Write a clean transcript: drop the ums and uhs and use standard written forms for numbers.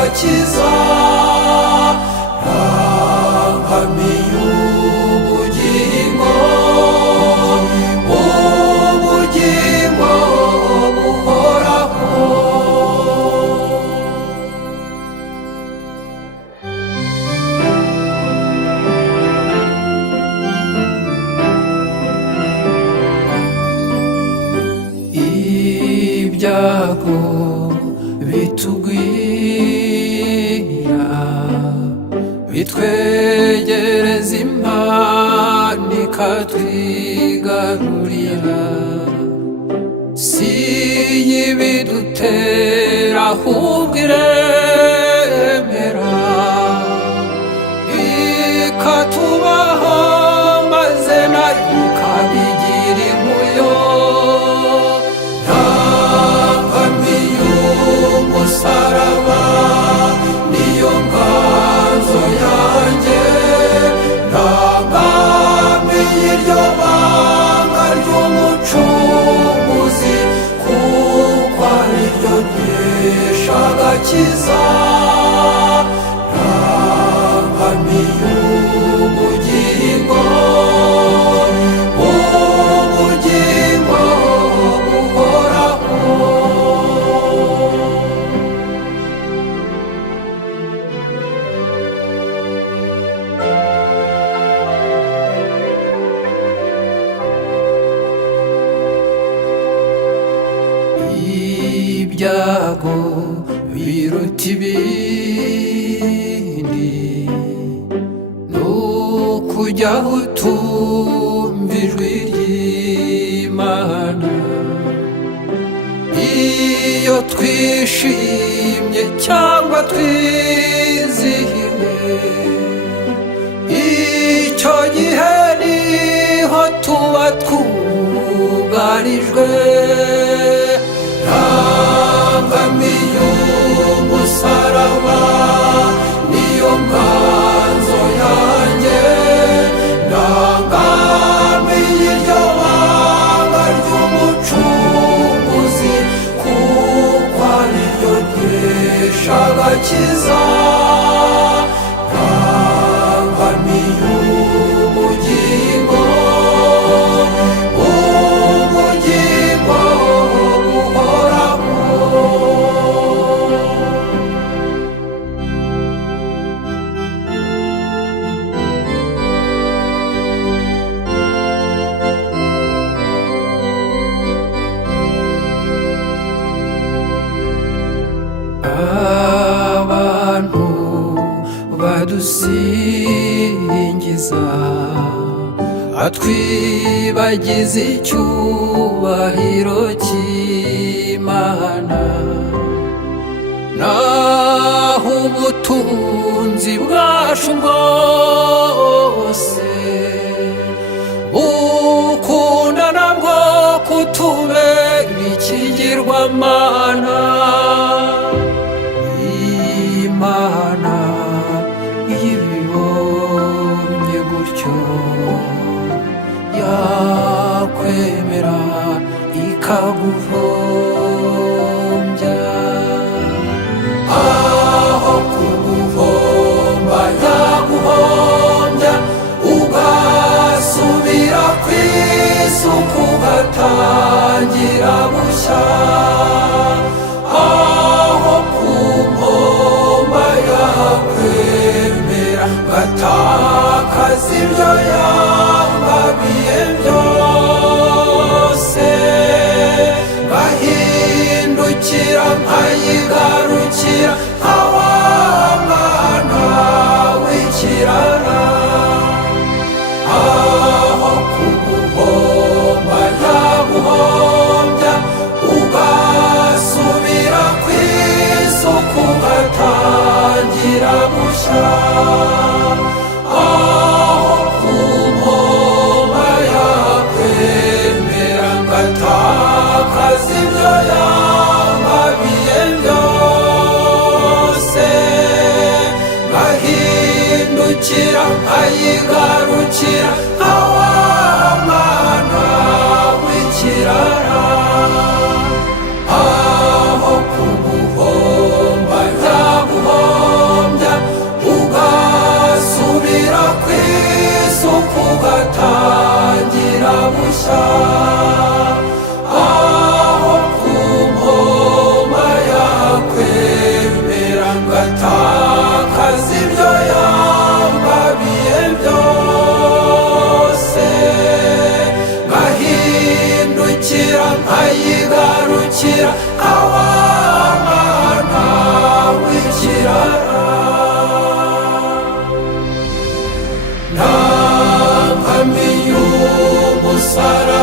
agakiza ntangamiye ubugingo ubugingo buhoraho. Ibyago bitugwira bitwegereza Imana ikatwigarurira, si y'ibidutera ahubwo iremera ikatubaho maze nayo ikabigira inkuyo. Umusaraba niyo nganzo yanjye, ntangamiye iryo banga ry'umucunguzi, kuko ari ryo nkesha agakiza. Ntangamiye ubugingo ubugingo buhoraho. Ibyago biruta ibindi n'ukujya aho utumva ijwi ry'Imana. Iyo twishimye cyangwa twizihiwe, icyo gihe niho tuba twugarijwe. Ntangamiye umusaraba niyo nganzo yanjye, ntangamiye iryo banga ry'umucunguzi, kuko ari ryo nkesha agakiza. Ntangamiye ubugingo ubugingo buhoraho. Abantu badusingiza atwibagiza icyubahiro cy'Imana, naho ubutunzi bwacu bwose bukunda nabwo kutubera ikigirwamana. Imana iyo ibibonye gutyo yakwemera ikaguhombya, aho kuguhomba yaguhombya ugasubira ku isuku ugatangira bushya. Aho kumpomba yakwemera ngatakaza ibyo yangabiye byose, ngahindukira nkayigarukira nka wa mwana w'ikirara. Aho kuguhomba yaguhombya ugasubira ku isuku ugatangira bushya. Aho kumpomba yakwemera ngatakaza ibyo yangabiye byose, ngahindukira nkayigarukira nka wa mwana w'ikirara. Aho kuguhomba yaguhombya bushya aho ku mpoma yakwemera ngatakaza ibyo yambabiye byose nkahindukira nkayigarukira awamana w'ikirara nta nkambi y'umusaraba